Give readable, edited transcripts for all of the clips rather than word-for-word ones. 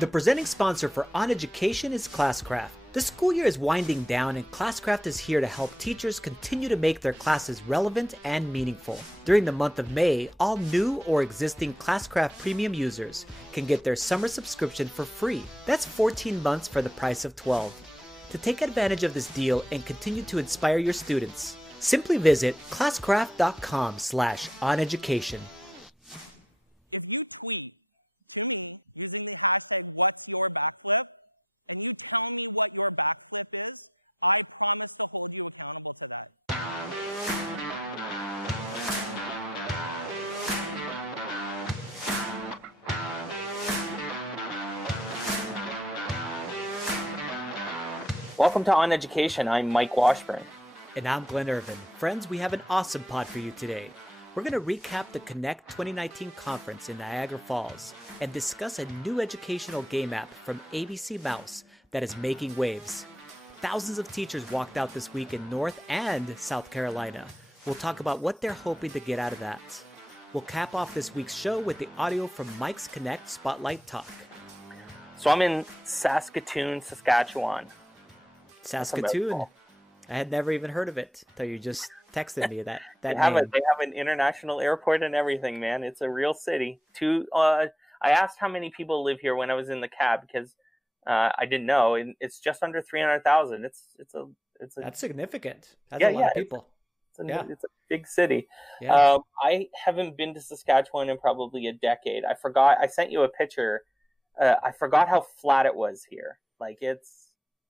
The presenting sponsor for OnEducation is Classcraft. The school year is winding down and Classcraft is here to help teachers continue to make their classes relevant and meaningful. During the month of May, all new or existing Classcraft Premium users can get their summer subscription for free. That's 14 months for the price of 12. To take advantage of this deal and continue to inspire your students, simply visit classcraft.com/oneducation. If you tweet to me using the hashtag what's your backflip and you tell me what your backflip is, I promise to hold you accountable to that. Welcome to OnEducation. I'm Mike Washburn. And I'm Glen Irvin. Friends, we have an awesome pod for you today. We're going to recap the Connect 2019 conference in Niagara Falls and discuss a new educational game app from ABC Mouse that is making waves. Thousands of teachers walked out this week in North and South Carolina. We'll talk about what they're hoping to get out of that. We'll cap off this week's show with the audio from Mike's Connect Spotlight Talk. So I'm in Saskatoon, Saskatchewan. Saskatoon. I had never even heard of it until you just texted me that they name. have an international airport and everything, man. It's a real city. I asked how many people live here when I was in the cab because I didn't know, and it's just under 300,000. That's significant. That's a lot of people. It's a big city. Yeah. I haven't been to Saskatchewan in probably a decade. I forgot. I sent you a picture. I forgot how flat it was here. Like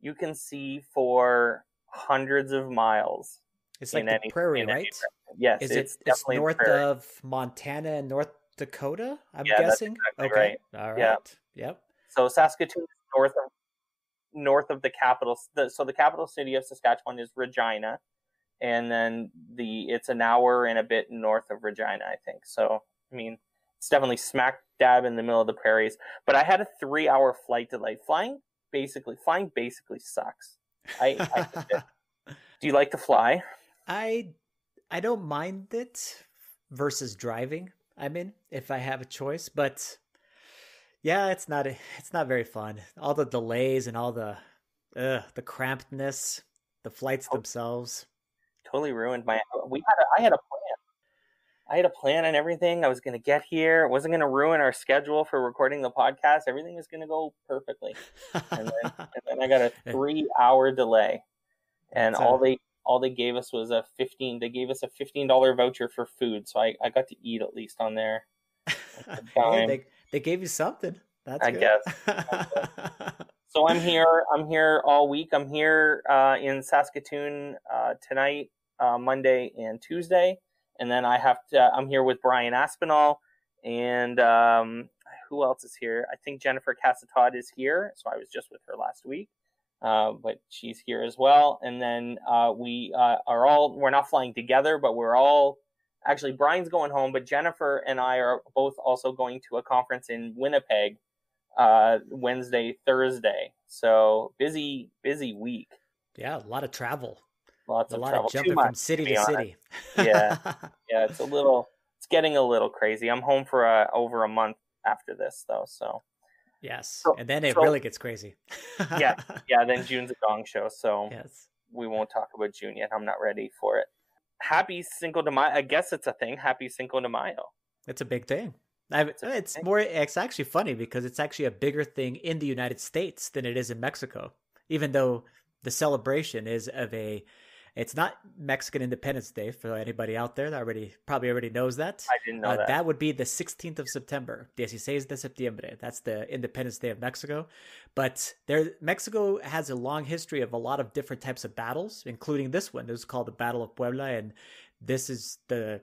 you can see for hundreds of miles. It's like the prairie, right? Yes, it's north of Montana and North Dakota, I'm guessing. That's exactly right. All right. Yeah. Yep. So Saskatoon is north of the capital. So the capital city of Saskatchewan is Regina, and then it's an hour and a bit north of Regina, I think. So I mean, it's definitely smack dab in the middle of the prairies. But I had a 3-hour flight delay. Flying basically sucks. I Do you like to fly? I don't mind it versus driving. I mean, if I have a choice, but yeah, it's not very fun. All the delays and all the crampedness, the flights themselves. Totally ruined I had a plan. I had a plan and everything. I was going to get here. It wasn't going to ruin our schedule for recording the podcast. Everything was going to go perfectly. And then I got a 3-hour delay. And all they gave us was they gave us a $15 voucher for food. So I got to eat at least on there. Hey, they gave you something. That's good. I guess. So I'm here all week. I'm here in Saskatoon tonight, Monday and Tuesday. And then I'm here with Brian Aspinall and who else is here? I think Jennifer Casatod is here. So I was just with her last week. But she's here as well. And then we're not flying together, but actually Brian's going home, but Jennifer and I are both also going to a conference in Winnipeg Wednesday, Thursday. So busy week. Yeah, a lot of travel. Lots of travel. Of jumping from city to city. Yeah. Yeah, it's getting a little crazy. I'm home for over a month after this though, so. Yes, and then it really gets crazy. yeah, then June's a gong show, so yes. We won't talk about June yet. I'm not ready for it. Happy Cinco de Mayo. I guess it's a thing. Happy Cinco de Mayo. It's a big thing. It's actually funny because it's actually a bigger thing in the United States than it is in Mexico, even though the celebration is it's not Mexican Independence Day for anybody out there that probably already knows that. I didn't know that. That would be the 16th of September, 16 de septiembre. That's the Independence Day of Mexico. But Mexico has a long history of a lot of different types of battles, including this one. It was called the Battle of Puebla, and this is the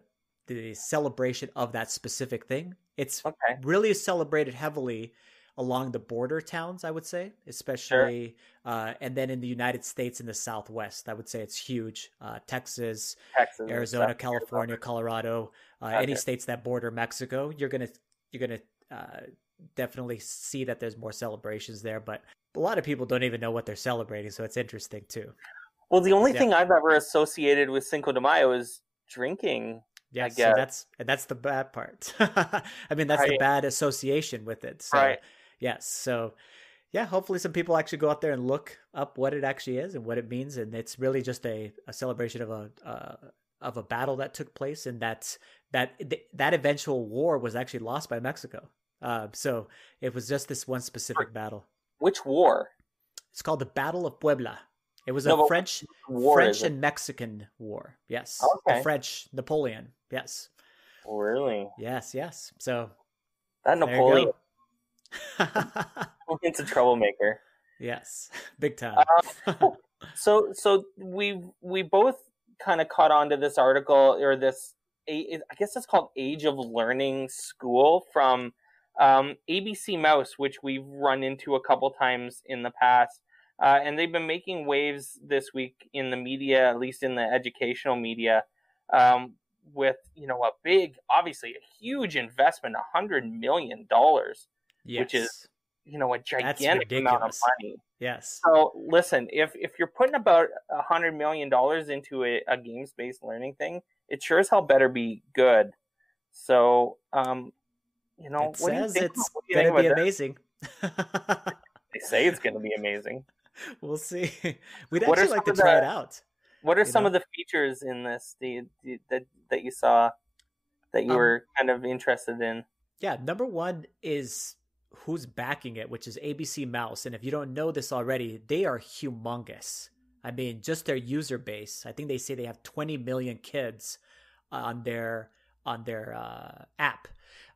celebration of that specific thing. It's really celebrated heavily along the border towns, I would say, especially, and then in the United States in the Southwest, I would say it's huge. Texas, Arizona, California, Colorado, any states that border Mexico, you're gonna definitely see that there's more celebrations there. But a lot of people don't even know what they're celebrating, so it's interesting too. Well, the only thing I've ever associated with Cinco de Mayo is drinking. Yes, so that's the bad part. I mean, that's the bad association with it. So, Yes. So yeah, hopefully some people actually go out there and look up what it actually is and what it means. And it's really just a celebration of a battle that took place, and that eventual war was actually lost by Mexico. So it was just this one specific battle. Which war? It's called the Battle of Puebla. It was No, a but French war French is it? and Mexican war. Yes. Okay. The French Napoleon. Yes. Really? Yes, yes. So That there Napoleon you go. Napoleon's a troublemaker. Yes. Big time. So we both kind of caught on to this article, or this, I guess it's called Age of Learning School from ABC Mouse, which we've run into a couple times in the past. And they've been making waves this week in the media, at least in the educational media, with, a big, obviously a huge investment, $100 million, Yes. which is, a That's gigantic amount of ridiculous. money. Yes. So listen, if you're putting about $100 million into a games-based learning thing, it sure as hell better be good. So, It what do you says think? it's What do you going think to be about that? amazing. They say it's going to be amazing. We'll see. We'd What are actually like to some of try the- it out. What are You some know? of the features in this that you saw that you were kind of interested in? Yeah, number one is who's backing it, which is ABC Mouse. And if you don't know this already, they are humongous. I mean, just their user base. I think they say they have 20 million kids on their app.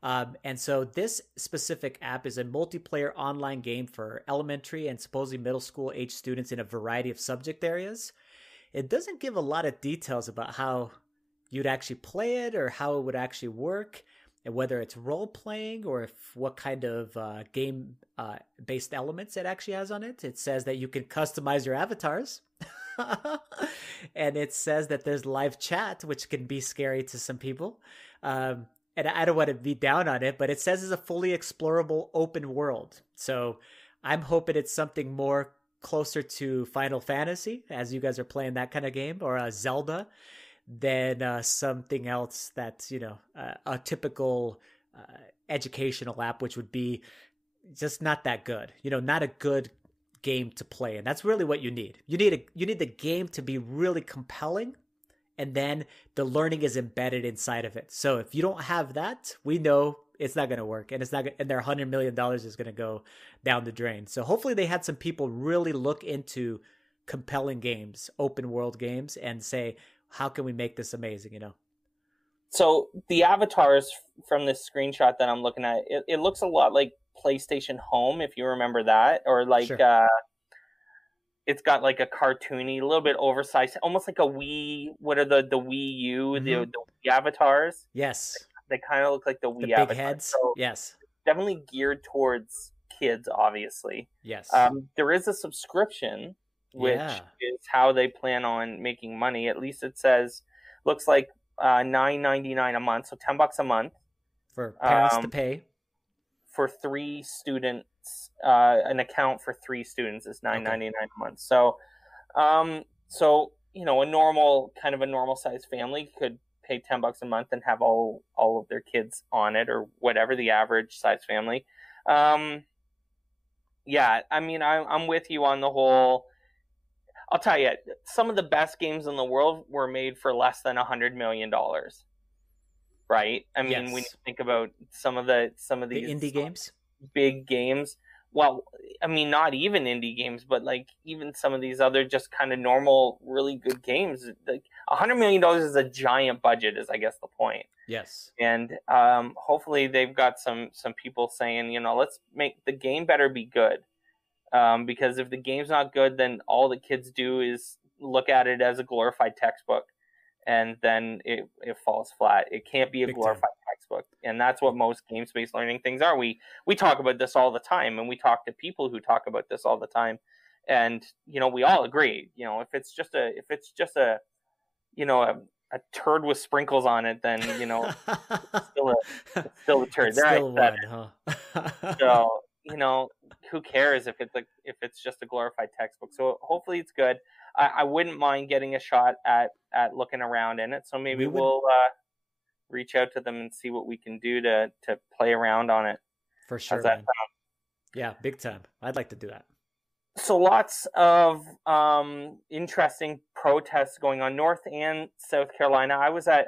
And so this specific app is a multiplayer online game for elementary and supposedly middle school age students in a variety of subject areas. It doesn't give a lot of details about how you'd actually play it or how it would actually work, and whether it's role playing or what kind of game based elements it actually has on it. It says that you can customize your avatars. And it says that there's live chat, which can be scary to some people. And I don't want to be down on it, but it says it's a fully explorable open world. So I'm hoping it's something more closer to Final Fantasy, as you guys are playing that kind of game, or a Zelda, than something else that's, a typical educational app, which would be just not that good, not a good game to play. And that's really what you need. You need the game to be really compelling, and then the learning is embedded inside of it. So if you don't have that, we know it's not going to work, and and their $100 million is going to go down the drain. So hopefully they had some people really look into compelling games, open world games, and say, how can we make this amazing, So the avatars from this screenshot that I'm looking at, it looks a lot like PlayStation Home, if you remember that, or like Sure. It's got like a cartoony, a little bit oversized, almost like a Wii. What are the Wii U, Mhm. the Wii avatars? Yes. They kind of look like the Wii The big avatars. heads. So Yes. definitely geared towards kids, obviously. Yes. There is a subscription, which Yeah. is how they plan on making money. At least it says, looks like $9.99 a month, so $10 a month For parents to pay. for 3 students. An account for 3 students is $9.99 a month. So, a normal sized family could pay $10 a month and have all of their kids on it, or whatever the average size family. Yeah, I mean, I'm with you on the whole. I'll tell you, some of the best games in the world were made for less than $100 million. Right? I mean, Yes. when you think about some of these The indie games. big games, well, I mean, not even indie games, but like even some of these other just kind of normal, really good games. Like $100 million is a giant budget, is I guess the point. Yes. And hopefully they've got some people saying, let's make the game better be good. Because if the game's not good, then all the kids do is look at it as a glorified textbook, and then it falls flat. It can't be a Big glorified time. textbook, and that's what most games-based learning things are. We talk about this all the time, and we talk to people who talk about this all the time, and we all agree. If it's just a a turd with sprinkles on it, then it's still a turd. It's There, I still said one, it. huh? So who cares if it's just a glorified textbook? So hopefully it's good. I wouldn't mind getting a shot at looking around in it. So maybe we'll reach out to them and see what we can do to play around on it. For sure. How's that Man. Yeah, big time. I'd like to do that. So lots of interesting protests going on, North and South Carolina. I was at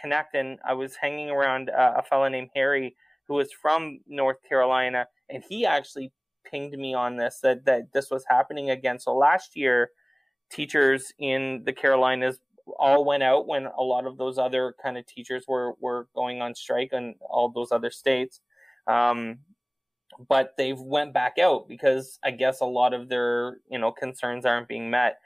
Connect, and I was hanging around a fellow named Harry who was from North Carolina, and he actually pinged me on this, that this was happening again. So last year, teachers in the Carolinas all went out when a lot of those other kind of teachers were going on strike in all those other states. But they've went back out because I guess a lot of their, concerns aren't being met.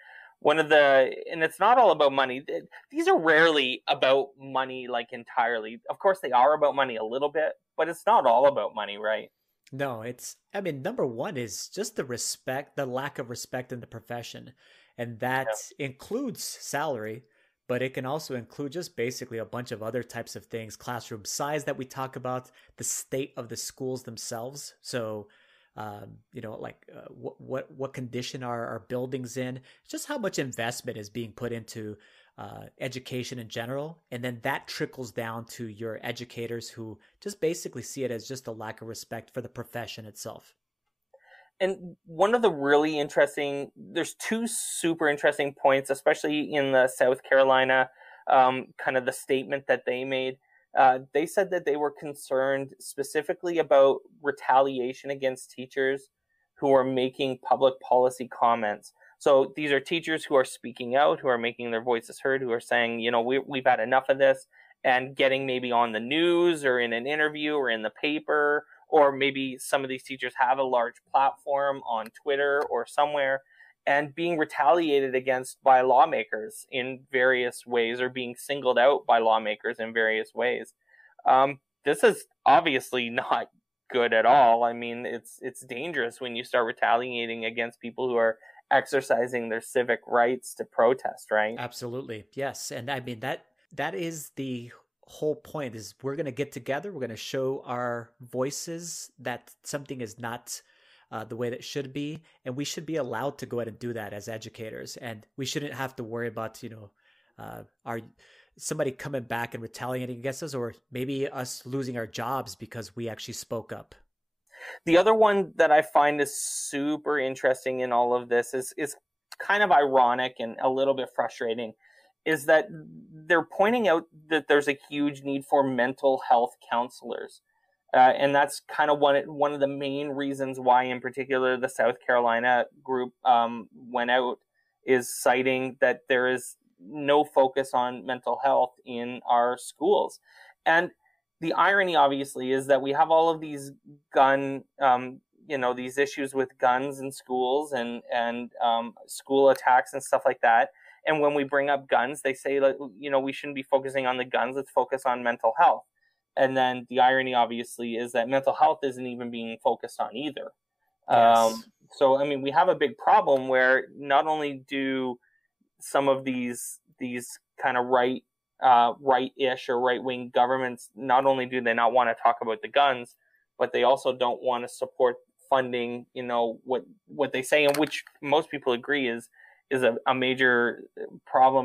And it's not all about money. These are rarely about money, like entirely. Of course, they are about money a little bit, but it's not all about money, right? No, number one is just the lack of respect in the profession. And that includes salary, but it can also include just basically a bunch of other types of things, classroom size that we talk about, the state of the schools themselves. So, what condition are our buildings in, just how much investment is being put into education in general. And then that trickles down to your educators who just basically see it as just a lack of respect for the profession itself. And one of the there's two super interesting points, especially in the South Carolina, kind of the statement that they made. They said that they were concerned specifically about retaliation against teachers who are making public policy comments. So these are teachers who are speaking out, who are making their voices heard, who are saying, we've had enough of this, and getting maybe on the news or in an interview or in the paper, or maybe some of these teachers have a large platform on Twitter or somewhere, and being retaliated against by lawmakers in various ways, or being singled out by lawmakers in various ways. This is obviously not good at all. I mean, it's dangerous when you start retaliating against people who are exercising their civic rights to protest, right? Absolutely. Yes. And I mean, that is the whole point, is we're going to get together. We're going to show our voices that something is not the way that it should be. And we should be allowed to go ahead and do that as educators. And we shouldn't have to worry about, somebody coming back and retaliating against us, or maybe us losing our jobs because we actually spoke up. The other one that I find is super interesting in all of this is kind of ironic and a little bit frustrating, is that they're pointing out that there's a huge need for mental health counselors. And that's kind of one of the main reasons why, in particular, the South Carolina group went out, is citing that there is no focus on mental health in our schools. And the irony, obviously, is that we have all of these these issues with guns in schools and school attacks and stuff like that. And when we bring up guns, they say, we shouldn't be focusing on the guns. Let's focus on mental health. And then the irony, obviously, is that mental health isn't even being focused on either. Yes. So, I mean, we have a big problem where not only do some of these kind of right-ish or right-wing governments, not only do they not want to talk about the guns, but they also don't want to support funding, what they say, and which most people agree is a major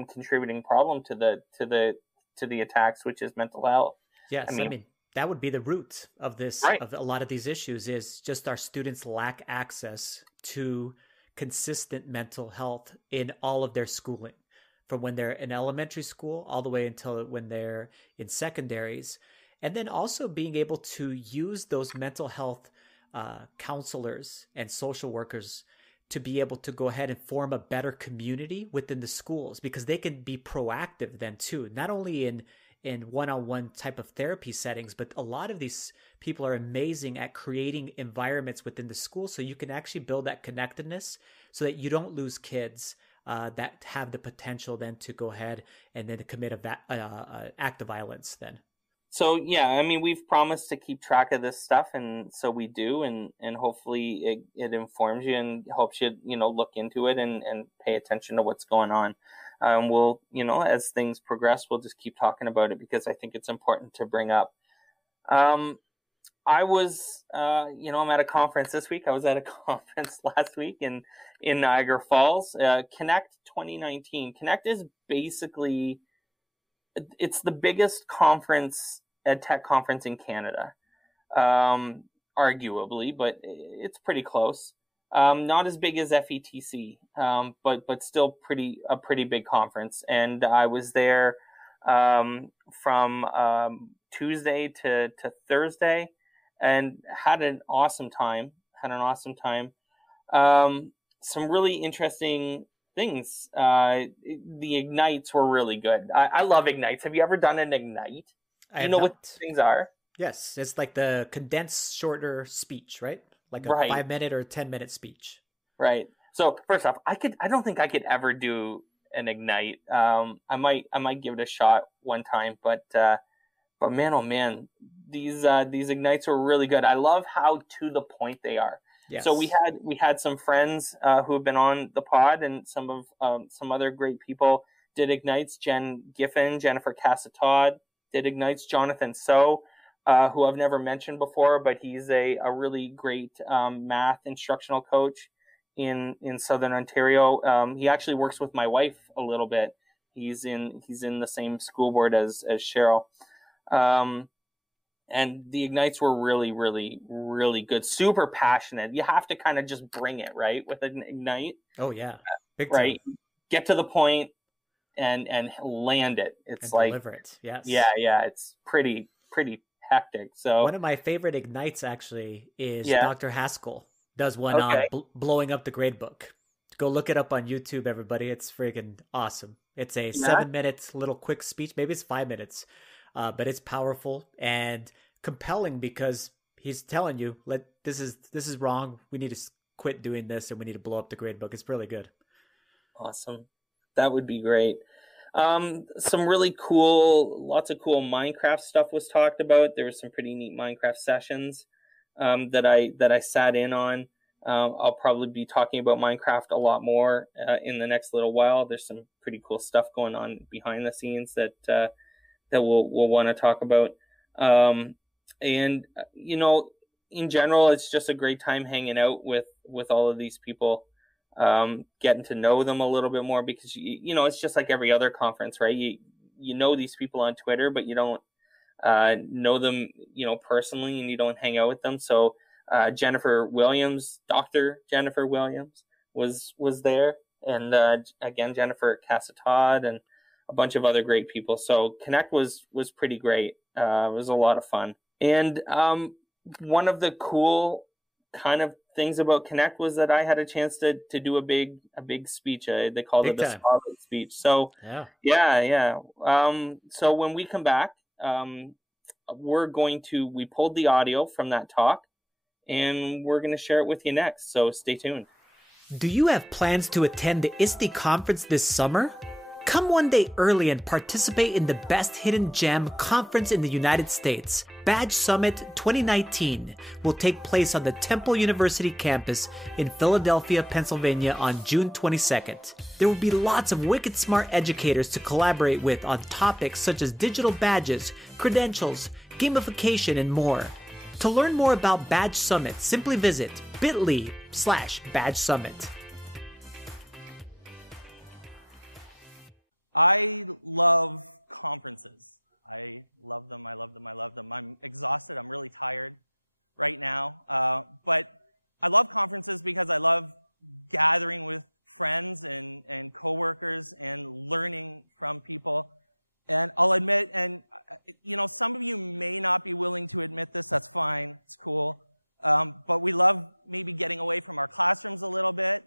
contributing problem to the attacks, which is mental health. Yes, I mean that would be the root of this, right, of a lot of these issues, is just our students lack access to consistent mental health in all of their schooling, from when they're in elementary school all the way until when they're in secondaries. And then also being able to use those mental health counselors and social workers to be able to go ahead and form a better community within the schools, because they can be proactive then too, not only in one-on-one type of therapy settings, but a lot of these people are amazing at creating environments within the school so you can actually build that connectedness so that you don't lose kids that have the potential then to go ahead and then commit an act of violence then. So, yeah, I mean, we've promised to keep track of this stuff, and so we do, and hopefully it informs you and helps you, look into it and pay attention to what's going on. We'll, as things progress, we'll just keep talking about it because I think it's important to bring up. I was, I'm at a conference this week. I was at a conference last week in Niagara Falls, Connect 2019. Connect is basically, it's the biggest conference, ed tech conference in Canada. arguably, but it's pretty close. Not as big as FETC, but still a pretty big conference. And I was there from Tuesday to Thursday, and had an awesome time. Some really interesting things. The Ignites were really good. I love Ignites. Have you ever done an Ignite? Do you know what things are? Yes, it's like the condensed, shorter speech, right? Like a 5-minute or 10-minute speech. Right. So first off, I don't think I could ever do an Ignite. I might give it a shot one time, but man, oh man, these Ignites were really good. I love how to the point they are. Yes. So we had some friends who have been on the pod, and some other great people did Ignites. Jen Giffen, Jennifer Cassatod did Ignites. Jonathan So, who I've never mentioned before, but he's a really great math instructional coach in Southern Ontario. He actually works with my wife a little bit. He's in the same school board as Cheryl. And the Ignites were really, really, really good. Super passionate. You have to kind of just bring it, right? With an Ignite. Oh yeah. Big right. Time. Get to the point and land it. It's like deliver it. Yes. Yeah. It's pretty hectic. So one of my favorite Ignites actually is Dr. Haskell does one on blowing up the gradebook. Go look it up on YouTube, everybody. It's freaking awesome. It's a 7-minute little quick speech. Maybe it's 5 minutes. But it's powerful and compelling because he's telling you, this is wrong. We need to quit doing this, and we need to blow up the gradebook. It's really good. Awesome. That would be great. Some really lots of cool Minecraft stuff was talked about. There were some pretty neat Minecraft sessions that I sat in on. I'll probably be talking about Minecraft a lot more in the next little while. There's some pretty cool stuff going on behind the scenes that we'll want to talk about. And in general, it's just a great time hanging out with all of these people, getting to know them a little bit more, because it's just like every other conference, right? You know these people on Twitter, but you don't know them, personally, and you don't hang out with them. So Dr. Jennifer Williams was there, and again, Jennifer Cassatod, and a bunch of other great people. So Connect was pretty great. It was a lot of fun. And one of the cool kind of things about Connect was that I had a chance to do a big speech. They called it the spotlight speech. So yeah. So when we come back, we pulled the audio from that talk, and we're going to share it with you next. So stay tuned. Do you have plans to attend the ISTE conference this summer? Come one day early and participate in the Best Hidden Gem conference in the United States. Badge Summit 2019 will take place on the Temple University campus in Philadelphia, Pennsylvania on June 22nd. There will be lots of wicked smart educators to collaborate with on topics such as digital badges, credentials, gamification, and more. To learn more about Badge Summit, simply visit bit.ly/Badge Summit. I love conferences. I love them. I'm exhausted. I'm really tired right now. But I love conferences because I love gathering with friends and coworkers and learning from people. And I'll admit, some of you may not be willing to admit this. That's fine. It's cool. But we love maybe getting away from our classrooms a little bit.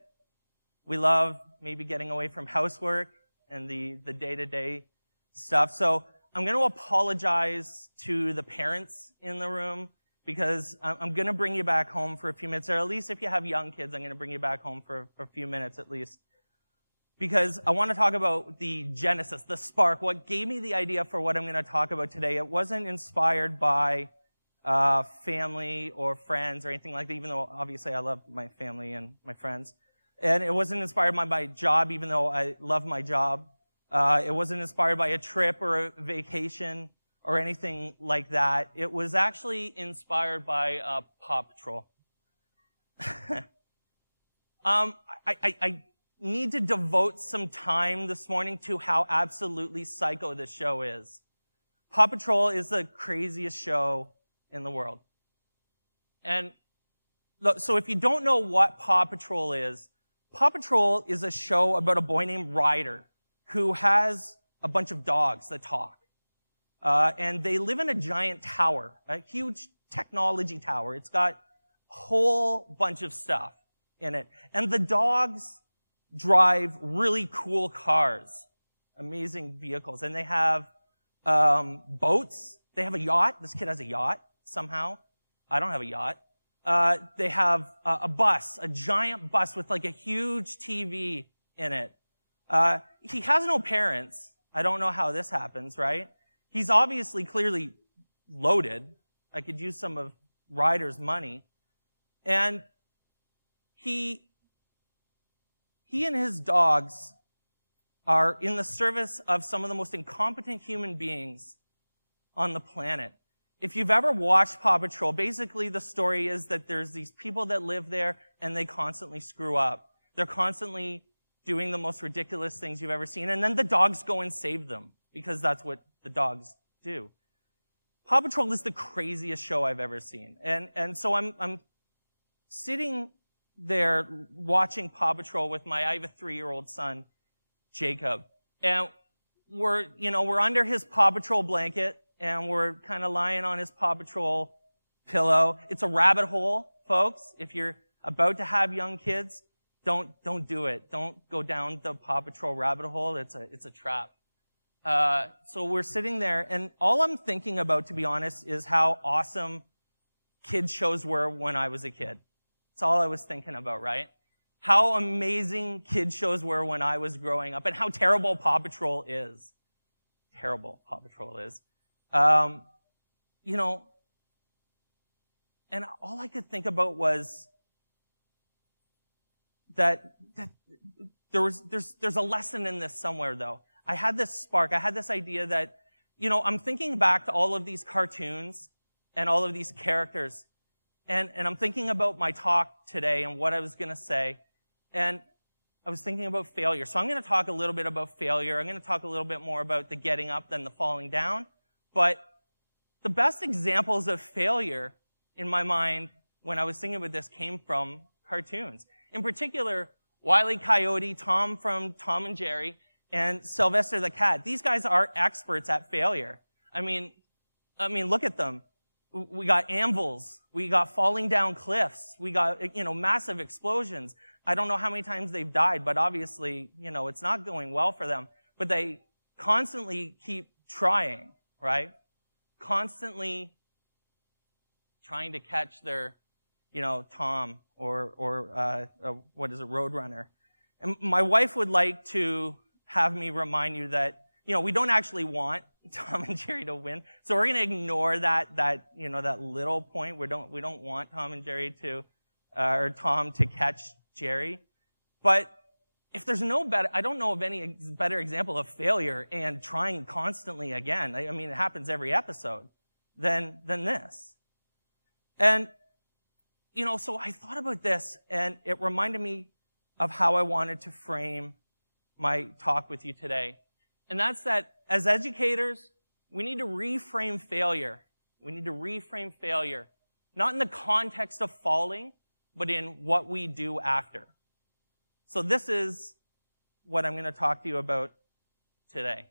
We love maybe getting away from housework and the day-to-day stuff. So I'm going to apologize to the parents in the room, because I'm going to bring you back home for a few minutes, or at least if you have young kids, I'm going to bring you back home for a few minutes at least. Because I want to talk about the genesis, the spark, what gave me the idea for what I'm going to talk about today. It wasn't inspired by family or friends or anything like that, even though obviously I love my family and my friends. And it wasn't inspired by my job, even though I love my job. It wasn't inspired by a trip or a vacation or anything like that. It was actually inspired by Paw Patrol. I need to devote some time this morning to how absolutely psycho this show is. Paw Patrol is the craziest show in the world. And so if you don't know what Paw Patrol is a show about a boy named Ryder who has a bunch of dogs that talk. And they live in a giant tower, a huge technology tower. It's got a whole bunch of stuff in it. And the dogs drive really cool cars, amazing vehicles. And they have boats. They have a yacht. This kid has a yacht somehow. I don't have a yacht. They have a bus, a giant bus with like a huge TV in it. He has no parents. I don't know how this happens, right? He's obviously clearly loaded. I could use some of Ryder's money. And he and his dogs are in the service of some of the most incompetent human beings on the planet. If you've ever watched Paw Patrol, basically the story is that there's these people that live there and they constantly screw up. They're constantly doing the most ridiculous things you've ever seen, and then the dogs go and save them because that's what the dogs do. Paw Patrol is the craziest show I've ever seen. And so I'm sitting there watching Paw Patrol with I have a 3-year-old son, Jacob. And we're under his Paw Patrol blanket and we're kind of lying on his Paw Patrol pillow. It's a rabbit hole, folks. If you're about to have young kids, don't do it. Don't go down the Paw Patrol rabbit hole. It's a trap. So we're sitting there, and all I'm thinking about, to be honest, is how awesome kids shows were when I was a kid. That's all I was thinking about, right? How amazing kids shows were when I was growing up, and how terrible Paw Patrol is. Terrible Paw Patrol is. And all I could think about was that there's a lesson in this somewhere, though. I had this spark. I had this idea that, I'm thinking back to all of these cartoons and all of these characters. And I'm thinking about my talk today and what I was going to say. And I was thinking about failure. So I'm going to talk a little bit about failure. I'm going to talk a little bit more about the getting up than the falling down. But the best examples of failure in my mind when I was thinking about this came from cartoons. In particular, Wile E. Coyote, Tom from Tom and Jerry, and Sylvester the Cat. These guys are experts at failure. I mean, look at them. We got anvils. We got falling down cliffs. We got, massive explosions. I don't know how many times they've died, but obviously, it's not going well for them. But they constantly keep trying, right? Constantly trying to catch their, Tom or Roadrunner. And my wife would like to have me remind you that, we don't actually want Tom and Jerry to win. So we're going to ignore that little point. We don't want Tom and Jerry or Tom to catch Jerry. But if there's I don't know of any better example of failure and trying constantly again. It happens every episode than this. And, so I thought about this and it reminded me of how I wanted to frame my talk with you today. And that's that as educators, we need to reframe failure. We need to reframe failure, not in the context of falling, but in what we do after. So this is what I'm going to talk to you about today.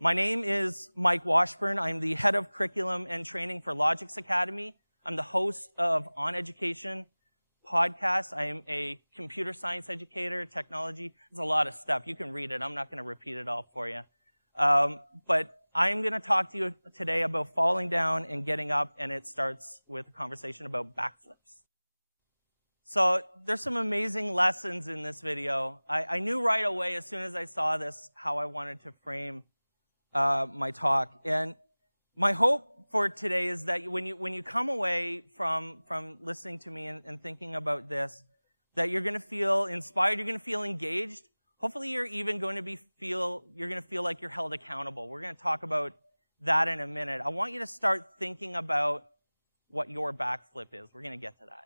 My name is Mike Washburn. I'm the head of curriculum and training for Logix Academy. I'm the host of OnEducation podcast. I am a computer science educator, technology. There's a lot of stuff. You can read it. I'm not going to repeat it all for you. But I'm going to talk to you today about falling down and getting up, and it starts with a conversation about backflips. So there's some amazing lessons in this video. I knew right away, as soon as I saw this, how I wanted to frame my talk. And my hope for today is that when you come away from listening to me and thinking about this, that you're going to feel inspired, you're going to feel engaged. Hopefully you're even going to feel like you're held accountable. We're going to talk about that in a minute. I want you to start thinking about what your backflip is. We're going to get to that.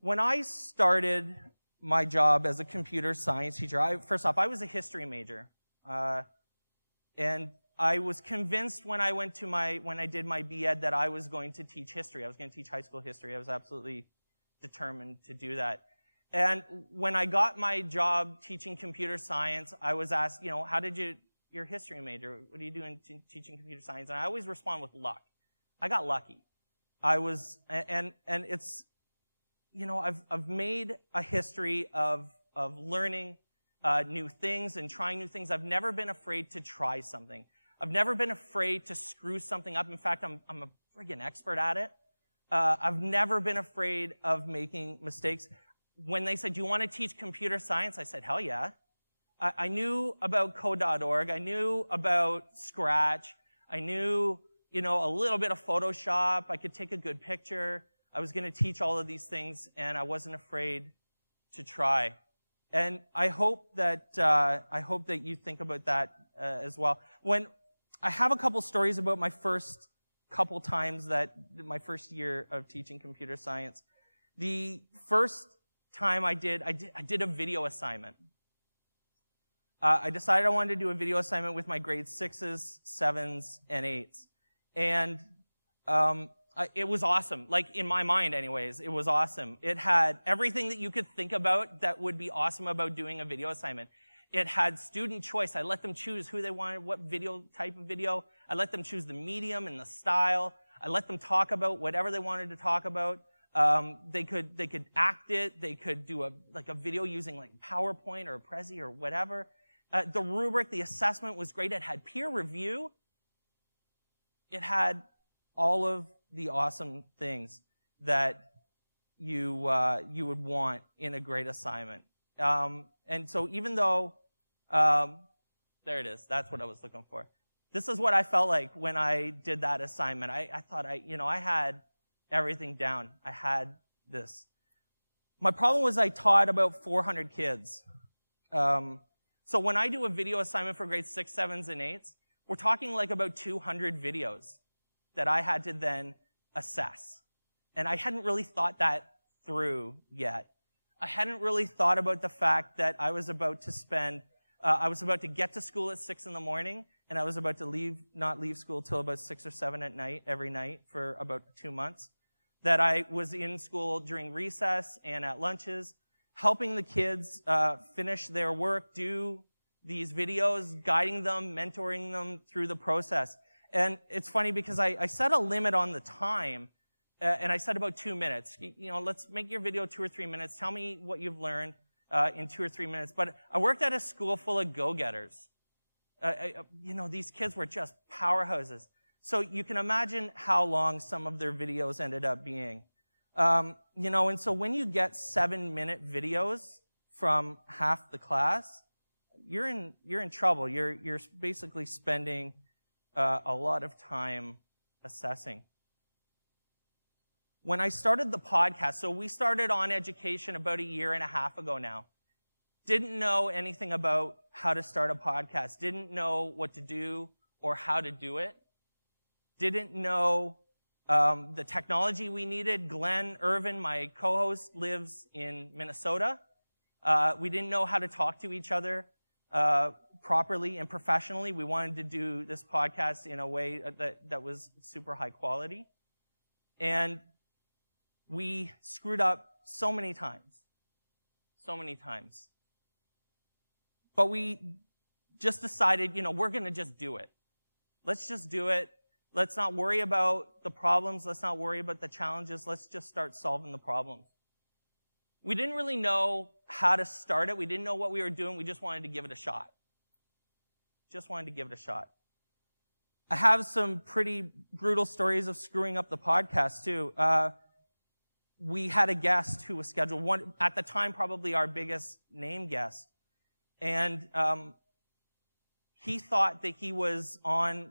When I started my job as a computer science teacher, first off, I was a history major. And I was convinced when I did my B.Ed that I was going to teach history. I was going to teach high school history. I was absolutely determined to do that. And when I got my job teaching computer science, I was asked, how did your history major, what are you doing teaching computer science? And I always respond with luck. I got lucky. And it's, I've made a history of learning new things and trying new things. I've never been afraid to try something. I've never been afraid to screw something up. In fact, I'm a friggin' expert at it. I've never been afraid of making mistakes. When they said, do you want to teach computer science? I said, hell yeah. I knew about code.org. I knew about Scratch. I knew, a little bit of Photoshop. I could take a good picture. I was going to teach all of these things, and I wasn't afraid to try. And I hope that you think about that as well. When I have a couple stories about my first couple times my first year of teaching computer science. The first time I did a video assignment. I decided I wanted to do a video assignment with my grade 6s, 7s, and 8s. And it was awesome. Like, in my mind anyways, it was awesome. It had everything that you could think about that would be awesome about doing a video assignment. It had student choice. I let them choose who they wanted, what type of video. I let them choose the medium and the style. I let them talk about whatever they wanted to talk about. They could act it. They could do a video using like PowerPoint or Prezi or whatever. The rubric, the assessment was great. It had peer review. It had all of the awesome things that you would want in a great assignment. And so even though, there it is. That's what I was looking for. This is what I felt like when I did that assignment. I thought I had everything down. I had this. My problem was I taught about 400 kids. So when I do a video assignment for grades 6, 7s, and 8s, we're talking like about 200 videos that I had to then assess. And I hadn't really thought that through yet. I hadn't really thought about the fact that I was about to get to school at 6 in the morning, and I was about to not leave school till about 6 or 7 at night, every night for about 2 months. That I was in school during recess and at lunches, helping the kids finish their work, do these videos, guiding them, mentoring them through the process. And it's funny because I set a limit on the time, and I said about 2 minutes. Let's make your video 2 or 3 minutes. Tell me what you've learned in 2 or 3 minutes. But I worked at a school full of go-getters. These kids were just powerhouses. So you can imagine how long some of their videos ended up being. And so when you get 7-minute videos from half the class, you're in trouble. You're basically spending a lot of time assessing. When I started the podcast, so we started OnEducation about 1.5 years ago now. Didn't know anything about how to start a podcast. Didn't know what to do or how to do it. Didn't know the technology we needed. Glen, Irvin, my co-host, lives in Minnesota. We didn't know how to talk to each other properly and professionally. We wanted to do this podcast in a way that was super high quality. And we screwed up so many times. So many times. But we just decided, we're going to just do it. Let's just do it. Let's not worry about the problems. Let's not worry about the challenges. Let's just start solving the problems. We didn't really know how to start it. We didn't know what we were doing. We just wanted to give it a shot. Just wanted to give it a shot. I have some pretty brutal stories of screwing up the podcast too. We had a guest who was scheduled, at the time probably our biggest name guest. And he thought that he was on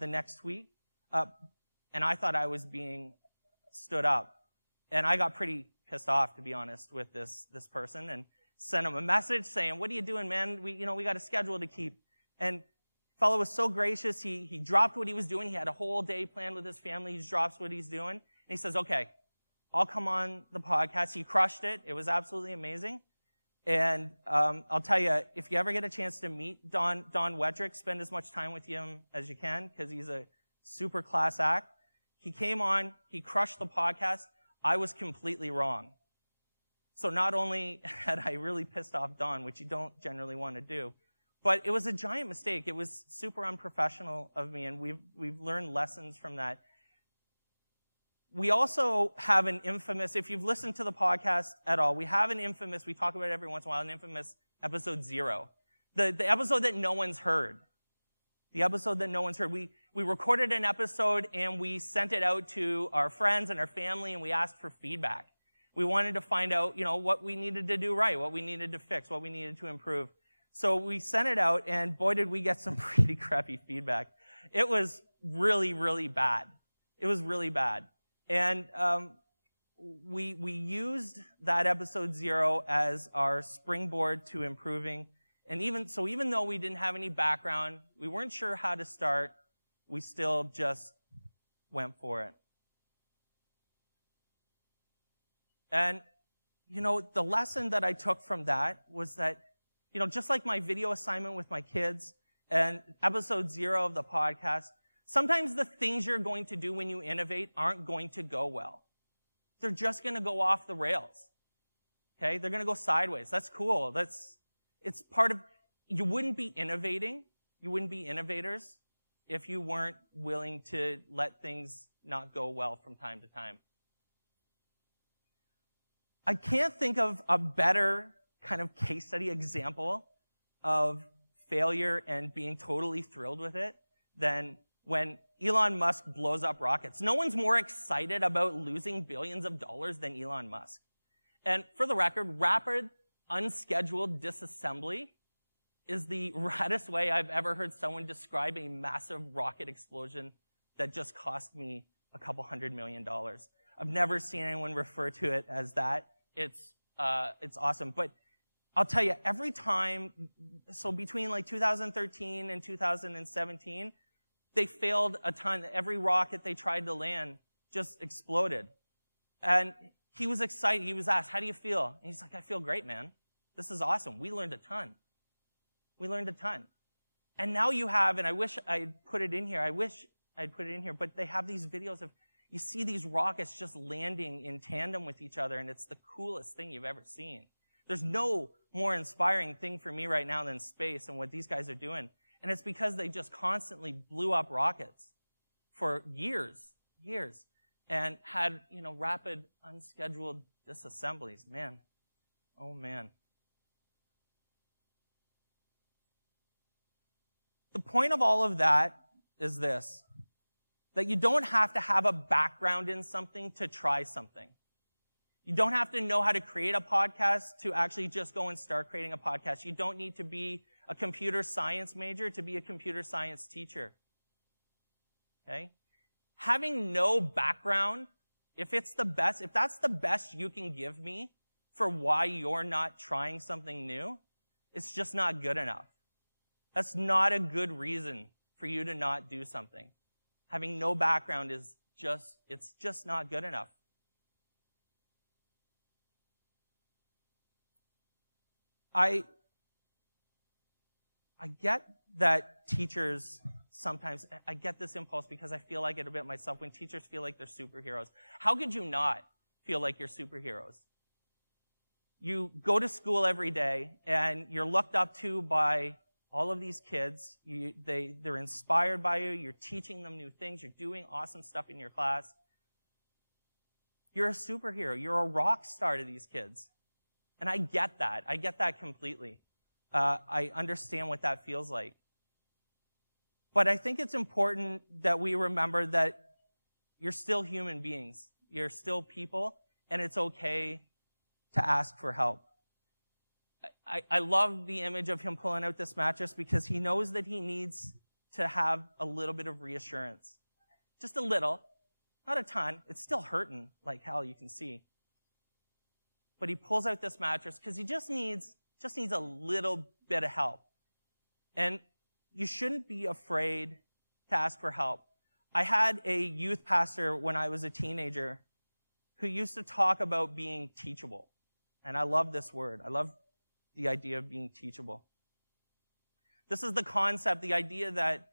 the next week, and I thought I was being stood up. And I got pretty pissed off, to be honest, with this person, and sent him a message saying, "What are you doing, man? We got a schedule to keep." And fellow was so gracious. He dropped what he was doing. He had a whole day planned with his family. He just drops what he's doing, and he says, "Okay, I'll come on the podcast." He crushed it. It was absolutely amazing. And I'll tell you, if you ever get a chance to meet Don Wedrick, spend as much time with him as you can, because he's a super class act. He came on, he crushed the podcast. I was completely wrong. So not only had I really pissed off Don, which you don't generally want to do, but it was a giant mistake. It was super unprofessional of me, and we've learned lessons from that. We also have an infamous, if you've listened to the podcast at all, we have an infamous, we talk about it every once in a while, an infamous episode 0. The episode that no one's heard. The episode that no one's heard. We recorded an episode and we sent it out to our friends and our family, and we asked for feedback. We wanted to find out, what we needed to do right, what we needed to fix, what we needed to improve. So we sent it out, and boy, did we get some pretty crappy feedback. It was really, really bad. It was really bad. And we used that episode 0 as our springboard to improving. And even though we didn't have any background, we weren't sure how to start, we still just went for it. And, the lesson that I took from that was that, just like my video assignment with my kids and episode 0 of the podcast, sometimes the things you're going to do when you innovate aren't going to go well. They're just going to go off the rails. Okay? They're going to go sideways. That's cool. It's part of, you wouldn't be innovating, you wouldn't be innovators if you weren't willing to let things not go well from time to time. I can't think of a better kind of case study example of failure and being totally thrilled with it than when Elon Musk blows up rockets. No one's more excited about losing billions of dollars than Elon Musk. And for the record, rapid, unscheduled disassembly is the raddest way I've ever heard someone describe a massive rocket explosion that just cost me a couple $100 million. I've never seen anyone refer to it as that. It's awesome. But I'll tell you, every time, so between like 2013 and 2017, they failed a ton. Every rocket they tried to land just exploded. And he was excited. He was asked, how do you feel? And he's like, I feel great, man. This is awesome. We learned a ton. And now you have, and I wish I'd put it in here. But they have these videos of, you see these rockets just landing in tandem with each other, and it's the coolest thing you've ever seen. There's no more inspiring thing for me right now than space and what these guys are doing. And it's because they just constantly blew up rockets for years, and had, rapid, unscheduled disassemblies. Man. Oh, man. The point of all of that is this, that you don't have to have a background in something to try something. You don't have to know how to create a podcast to actually just go and start creating a podcast. You don't need to be a computer science major to be a computer science teacher. Okay? Having no background, if that's the best you can give me for why you're not trying something new, it's just not good enough. That's not a good reason for you to not do something. Having no background it's just not good enough. I get that teachers sometimes, I get this impulse because I feel like it a bit myself, when teachers feel like they're superheroes. How could you not feel like you're superheroes? You go to school every day and you're looked up to by all of these kids. They're inspired by you. You're teaching them new things. You're doing awesome stuff in your class. You're a superhero. You're a rock star to these kids. And I get that. I get that completely. I understand what that feels like. But I think it's important that we remember that you're still human beings. You're still people, and it's okay to ask for help. I love the image of him pulling out this mattress because he knows that he needs to have a little bit of reassurance. Just a little. Not a ton. It's still hurting like hell, you can see. But he pulls out this mattress because he just needs a little bit of help. And you shouldn't be afraid to ask for help. I had a youth pastor when I was a teenager who used to talk about being teachable. And I love this word. I love the idea of being teachable. This is the concept, the idea that,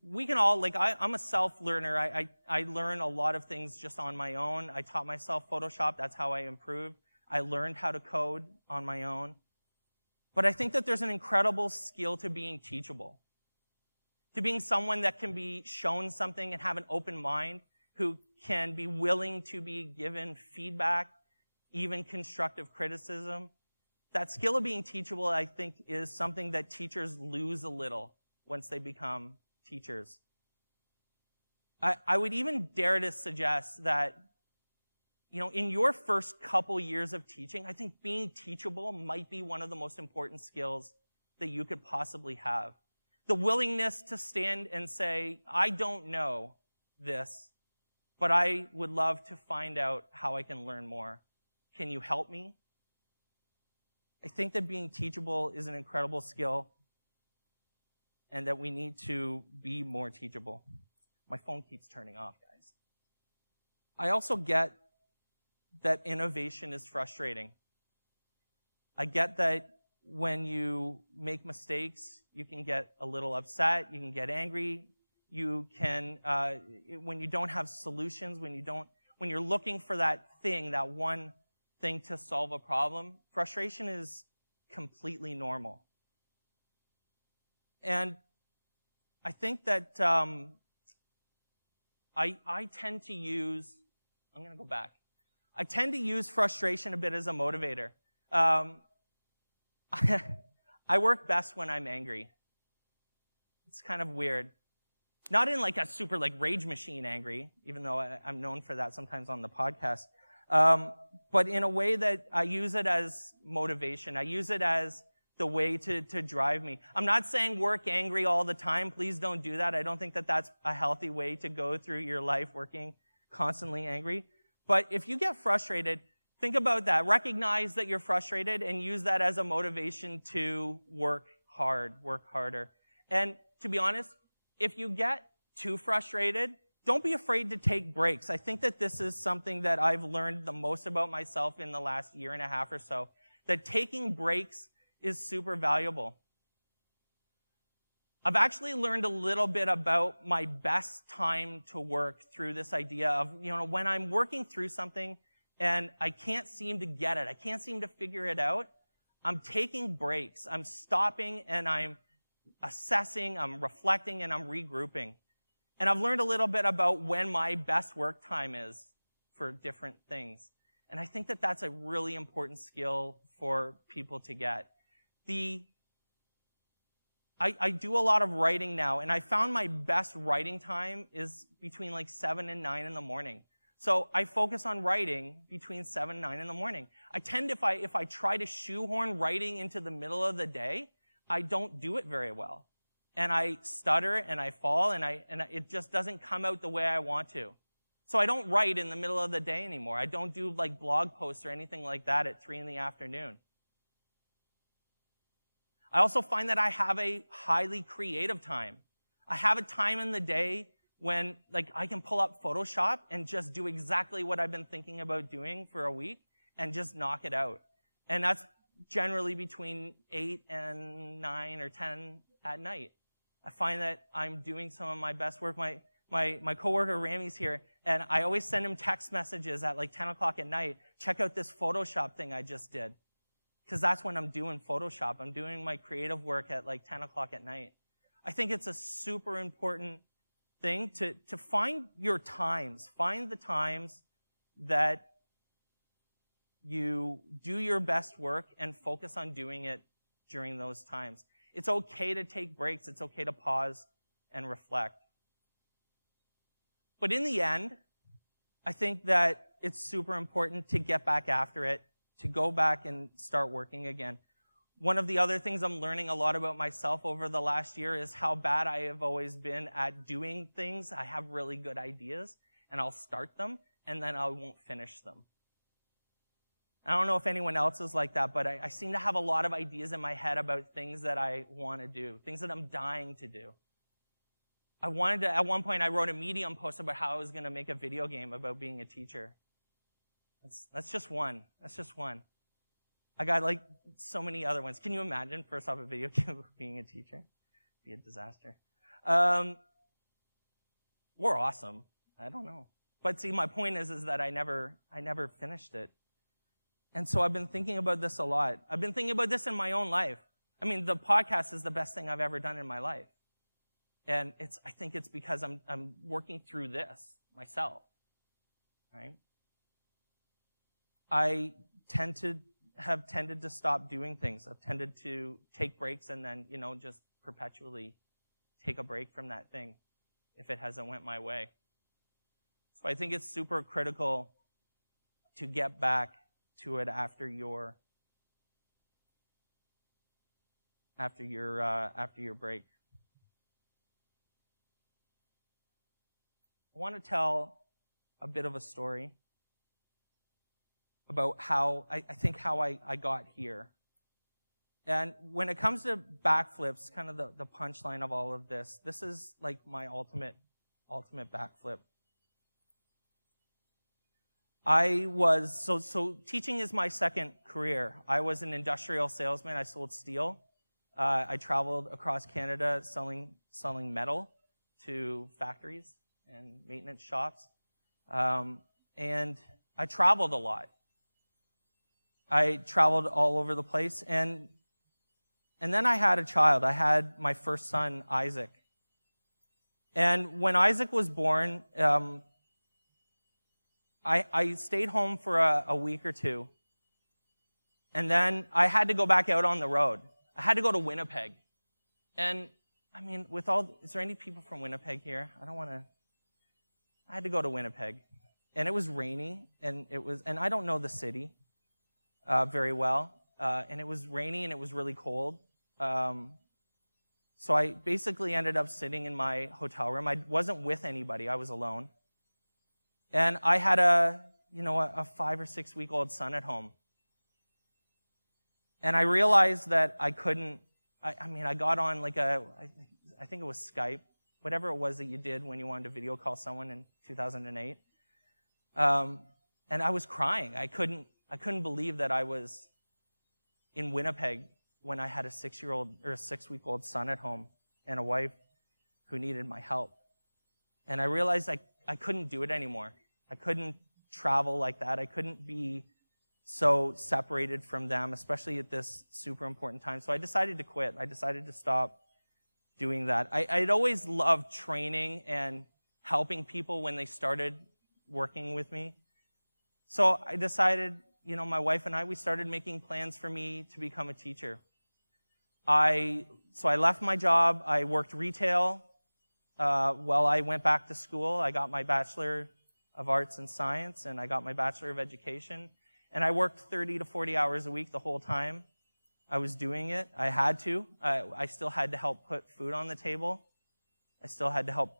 we can all, I'm a self-learner. I learn a lot of things just on my own. I taught myself Photoshop. That's how I improved. I learned how to code on my own. But I think that there's an incredible skill to being teachable, to being someone that can be shown something and have an open mind, who can be willing to be given feedback, even constructive criticism. That skill of being teachable, I think, is something that teachers lose a little once they become teachers. I would even dare to suggest that, in your first couple years of teaching, I think being teachable might be one of the most important skills that you could possibly have. The willingness to stand and say, I don't know this, but I would love to find out how I can learn more. Can you help me? I think that being teachable is an incredible skill and that we need to be more teachable. My phone keeps turning off, guys. I also get that innovation is frustrating. I get that when you make mistakes, you can get a little upset, you can get angry, you can, when you don't have solutions, when you're looking for that one thing to solve a problem, frustration is completely normal. And I think that I tend to use, I'm going to go back. I tend to use frustration a bit as a motivator. I work best when I'm angry. It's kind of weird. Not in a super rage machine angry, even though I'm known for that sometimes on the podcast. But in a way that I use it as motivation. I use it as the way to drive me. I'm not saying work angry all the time. Please don't do that. I don't think that that's a healthy way to go through your life, working constantly angry. But if you get frustrated, think about that. Recognize that you're frustrated and use that as a motivation to work hard, work harder. And to be honest, if you get too frustrated, don't be afraid to take breaks. I think that this is something that I've learned the most about myself in the last year and a half or so, that taking breaks is super valuable. I've actually learned a little bit about my best time to work through this idea of, when I'm working through something and I can't seem to get it, I can't seem to figure it out, I'm taking breaks. I'm stopping and I'm assessing, I'm reflecting, and I'm regrouping. And I've learned a little bit about when my best work time is for different things. And I think that that's a really important skill for people to get. I do a lot of writing now, and I found my best writing time is between 7 and 9 in the morning. So I focus on writing between 7 and 9 in the morning. I tend, if I try to shoehorn writing into the middle of the day, I don't do it very well. And I stutter and I fall and it just doesn't come out the way I want to. So I don't write in the middle of the day anymore. I don't do blog posts or anything like that at 3 p.m. I also find that I have a highly creative time. I have a time in the day when I can pull up Photoshop and just do exactly what I've been thinking about doing for a week and just knock it out. And that's generally between 8 and 9 or 10 at night. I find that I'm doing some of my best work. My coworker Rami's here, and I always send him text messages at 10 o'clock at night. Check out this Photoshop thing I just did. Because that's when I'm doing Photoshop. I'm doing my creative work at 10 o'clock at night. I think it's a super important thing to find your times. Find the times that you do your best work and focus on doing it during those times. It's okay to take breaks. It's okay to pause and reflect. But in the end, I think that it's super important to get back after it, to go back and start working again. One of the other things I'm learning a lot about myself over the last year is how bad I have always been at doing things. I have really good ideas, and I'll start them, and then I won't finish them. I don't know if anyone else is like that, but I seem to have a lot of ideas in my head about things that I want to do, things that I'm dying to do. At one point, I wrote a Medium post about how I was going to make a video game about being a teacher. That's just one. That's just one. I got like so many other ones. Can you imagine, first off, a video game of being a teacher? It'd be a disaster. Or awesome. I don't know. But see, my point is that I never finished it. And so I've been thinking about this a lot. I've been thinking about this in my own life. I mean, the podcast is the best thing I've ever done in my life. And I think it's because I'm working through this myself. Right? I have tended to stop doing things. I've tended to take breaks and then, just perpetually take a break from that thing if it hasn't went my way. So I think it's super critical to get back to it after your break. I want to tell a bit of a story about how I got here. And when it comes to backflips, kind of the punchline of all of this is like my ultimate backflip. So teaching is my second career. I was an industrial salesman. I sold steel. I traveled across Canada selling metal to factories and maintenance shops. And I traveled a lot. I traveled all over the place. And then I had a child. I had my first son, Isaac. And when Isaac was born, I stayed home for a week or two. And then I had to go back out on the road. I had to go to Winnipeg. And, I mean, is there any people from Winnipeg here? I had to go to Winnipeg. And it was rainy, and I don't know the city very well. And it was rainy, and it was really cold. So I basically ended up sitting in my hotel room. I wasn't with anybody. I was alone. And I had a 5 or 6 week old son at home. And I realized that I couldn't, I got on I think it was Skype, whatever it was that you did when you wanted to video call someone in 2008. And I was crying. I couldn't believe that I was in Winnipeg when I had a 6 week old son at home and a wife who needed my help. And I realized I couldn't do it anymore. I couldn't travel like that. I couldn't be so separated from them, especially at this super important time. So I decided to quit. I decided to stop doing that. I'd always loved training and helping people when they started working with me. So I decided, my wife and we started making plans for me to become a teacher. So I left my job. I worked retail while I went back to school. I got my Bachelor of Arts and Science, and I got my Bachelor of Education. And I worked 30 to 40 hours a week the whole time I was doing it. I had to. I still had to help put food on the table. I still had to help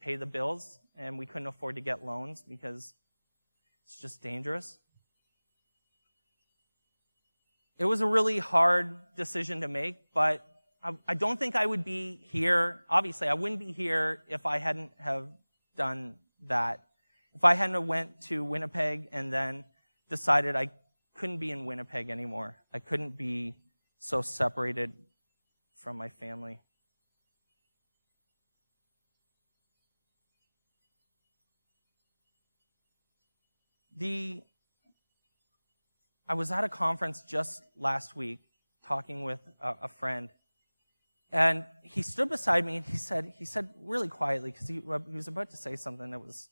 pay the bills, and we couldn't afford to get loans because it's just dangerous. It was a really hard decision to make, but I don't think I would be here. Obviously, I wouldn't be here if I hadn't have done that. If I hadn't have went to Winnipeg and then decided I couldn't be in Winnipeg anymore. I couldn't be so separated from my family. I was at a conference just last week talking with a friend, and he stood beside me and he said really quietly, because he was about to say something that was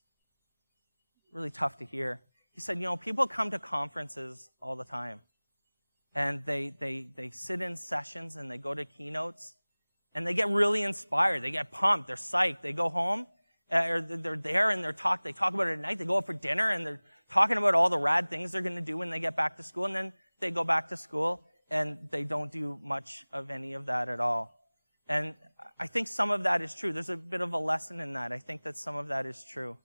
really tough to hear. He said, people come to conferences all the time, and they sit in sessions and they go to keynotes, and they get really inspired. They get pumped. They're psyched. They go home, or they're there and they talk about it at night. They go out for dinner and they're talking about all the rad things they're going to do when they get back to school, and then they go back to school and they don't do much of any of that at all. And I think some of that is true. There's a bit of a lesson in that. I think that some of that is true.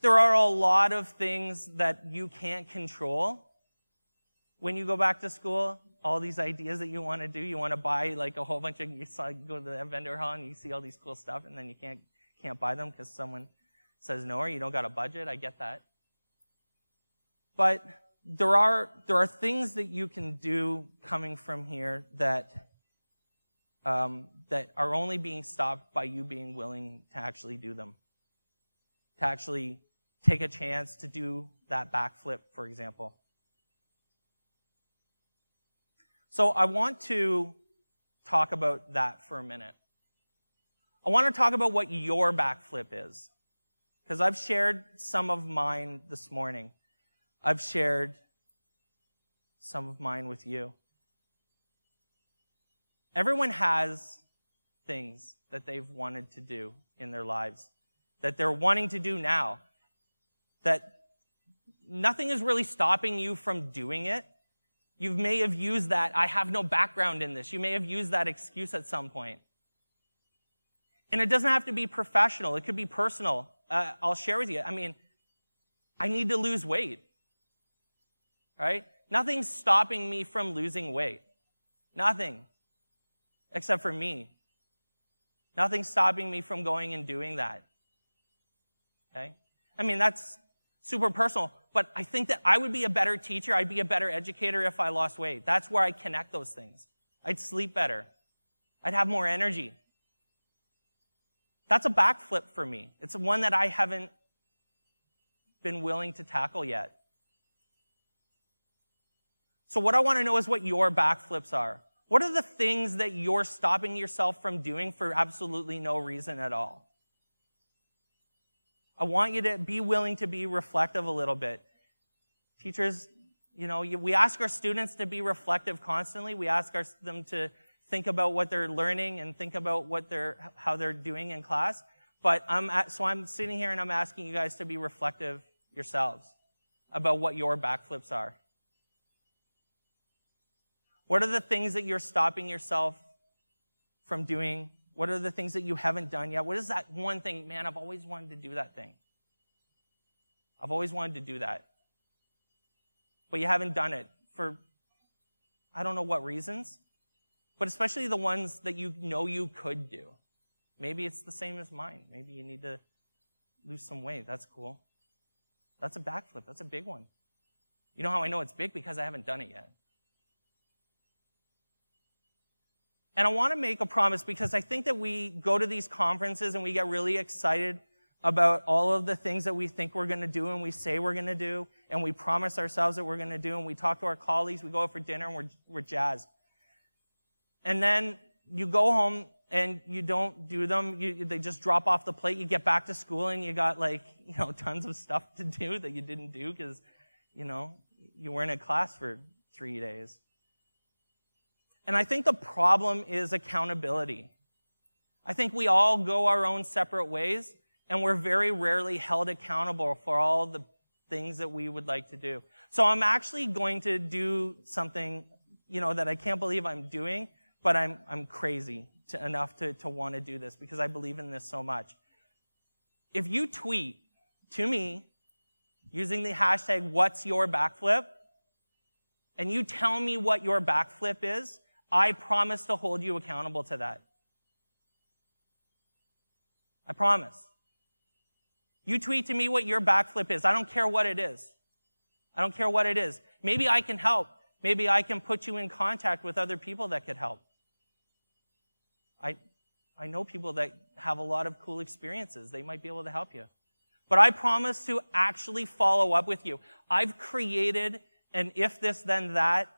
There are a lot of things that you can't control when you go back to school. All these ideas that you want to do. You want to buy a whole bunch of, you go to the vendor hall and you see all these cool stuff, and then you can't buy them because someone says no, or you don't got a budget. I get that. But there are things that you can do coming from here that are only being stopped by you being willing to actually do them. To actually take a chance to do that backflip, for example. So I want to talk about that for a minute. I want to talk about what your backflip is. Because I've shared some of mine this morning. I've shared some of mine with you. Everyone has things that they've wanted to do in their lives, that they're wanting to do now, that nothing is really stopping you from doing it. You may have used that, I have no background in this. You may have used that excuse at some point. And it doesn't have to be professional. It could be personal. I'll share with you. I mean, I need to lose weight. Right? Nothing's stopping me from losing weight. Nothing. Except for me. Nothing's stopping me from going and doing that. Okay? I mean, that's super personal, but I think that I would be a better teacher, I'd be a better educator if I lost weight. That's where I connect those things. I'd sleep better. I'd have more energy. That's a backflip for me. It's one that I haven't been willing to tackle yet. So what I want to know is what your backflips are. What are the things that you're stopping yourself from doing for absolutely no reason at all? I want you to be willing to be reflective a little bit. Teachers, we ask our students to be reflective constantly. We ask them to think about what they're learning and think about how they're doing in class. But I'm sitting here and I'm asking you guys to be reflective yourselves about what your backflips are. What are the things that you're stopping yourself from doing? What are the things that you haven't done yet? What is that one thing? Man, I've always wanted to do that thing. I've always wanted to do that. But you haven't done it for, I don't know what reasons, but especially the ones that you know you could do. Maybe it's the same as mine. Maybe you need to lose some weight. That's cool. That's a backflip. That's a big one. You know how I know it's big? Because I haven't done it yet. And I want to make a promise because I think that we go to these conferences and we get really excited about all of the things that we think we're going to do and we say we're going to do and we promise ourselves that we're going to do and we talk to our colleagues, we go out for dinner and we're jazzed. And then you go home and you don't do them. They just drop off the plate. You get back to school and you got tons of stuff to do that you didn't do because, you weren't in class for 3 days. And I think the problem is accountability. I think we all go our own separate ways, and we're very rarely held accountable for all the things that we would like to do. So I'm actually going to do something, that I can't believe I'm doing, but I'm crazy enough to want to do this because I believe in this so much. If you tweet to me using the hashtag what's your backflip, and you tell me what your backflip is, I promise to hold you accountable to that. I promise. You tweet to me what your backflip is. I don't care what it is. I don't care what it is. Maybe I can help. Maybe I can put you in contact with other people that could help. I know people that have a lot of cool experiences. They might be able to help you. But I promise to actually follow up with you. I've created an if this then that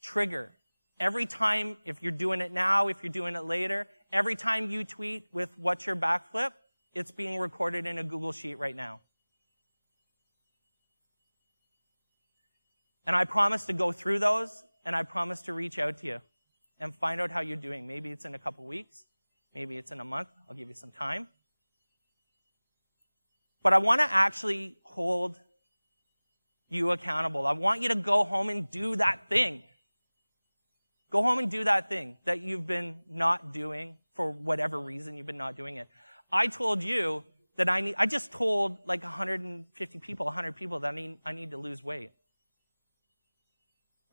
trigger. Every time, if you're doing it now, if you're doing it later, every time you tweet with what's your backflip, it's being recorded in a Google Sheet right now. And I promise to go through those, and I promise to reach out to you and find out how you're doing. Maybe it's in a couple weeks. Maybe it's in a month. I'll give you some time. But I want to actually hold you accountable. I want you to go home and do that thing. Go home and do that thing that you've been not doing for whatever reason you've been not doing it. I told you that I just told 150 people, 100 people that I need to lose weight.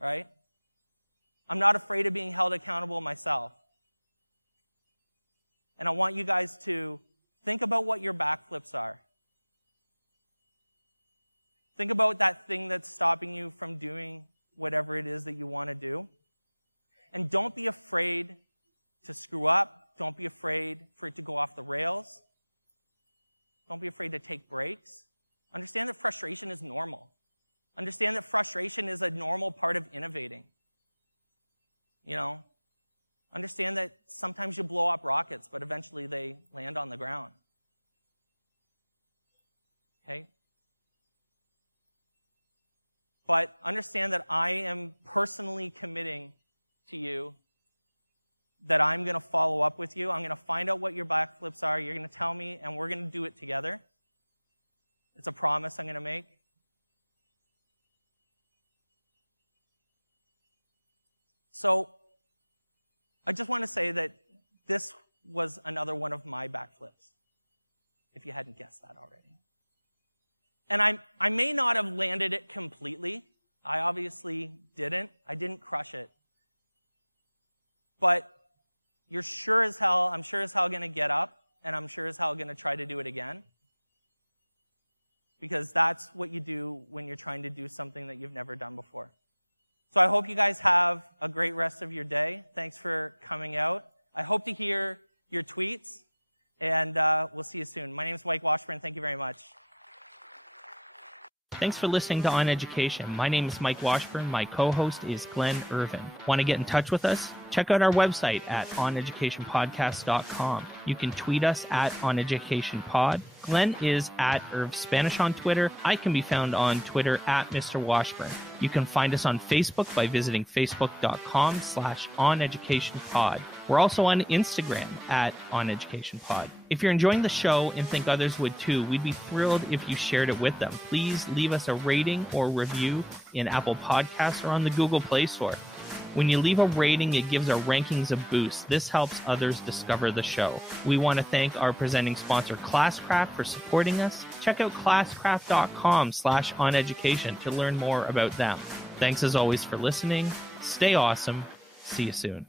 Right? I'm not afraid of being held accountable myself. And I want you guys to think about what your backflips are. Think about that thing that's stopping you from doing whatever it is that you want to do. And don't be afraid to screw up. Don't be afraid for it to go off the rails. Don't be afraid to take breaks. Understand that frustration is normal. Understand that frustration is a normal part of innovating. You know, understand that sometimes you blow up rockets, but eventually they land on the ground. Okay? But understand that I am personally committing to you that I'm going to follow up with you. I'm going to find out what your backflips are. You're going to tell me, and we're going to do it together. It's a promise I'm going to make. So I just want to say that this was another one of my backflips, if you hadn't guessed that already. And I may not have landed it completely. I obviously didn't. I didn't crush it. But I'm sure as hell going to get up, and I'm sure as hell going to try to do it again. Because that's what you do when you're trying to do something that you've never done before. So I hope you guys have a great rest of your day. Thanks for coming out. I hope to hear your tweets, and we'll see you soon. My name is Mike Washburn. Thank you very much. Thanks for listening to OnEducation. My name is Mike Washburn. My co-host is Glen Irvin. Want to get in touch with us? Check out our website at oneducationpodcast.com. You can tweet us at oneducationpod. Glen is at Irv Spanish on Twitter. I can be found on Twitter at Mr. Washburn. You can find us on Facebook by visiting facebook.com/oneducationpod. We're also on Instagram at oneducationpod. If you're enjoying the show and think others would too, we'd be thrilled if you shared it with them. Please leave us a rating or review in Apple Podcasts or on the Google Play Store. When you leave a rating, it gives our rankings a boost. This helps others discover the show. We want to thank our presenting sponsor, Classcraft, for supporting us. Check out classcraft.com/oneducation to learn more about them. Thanks as always for listening. Stay awesome. See you soon.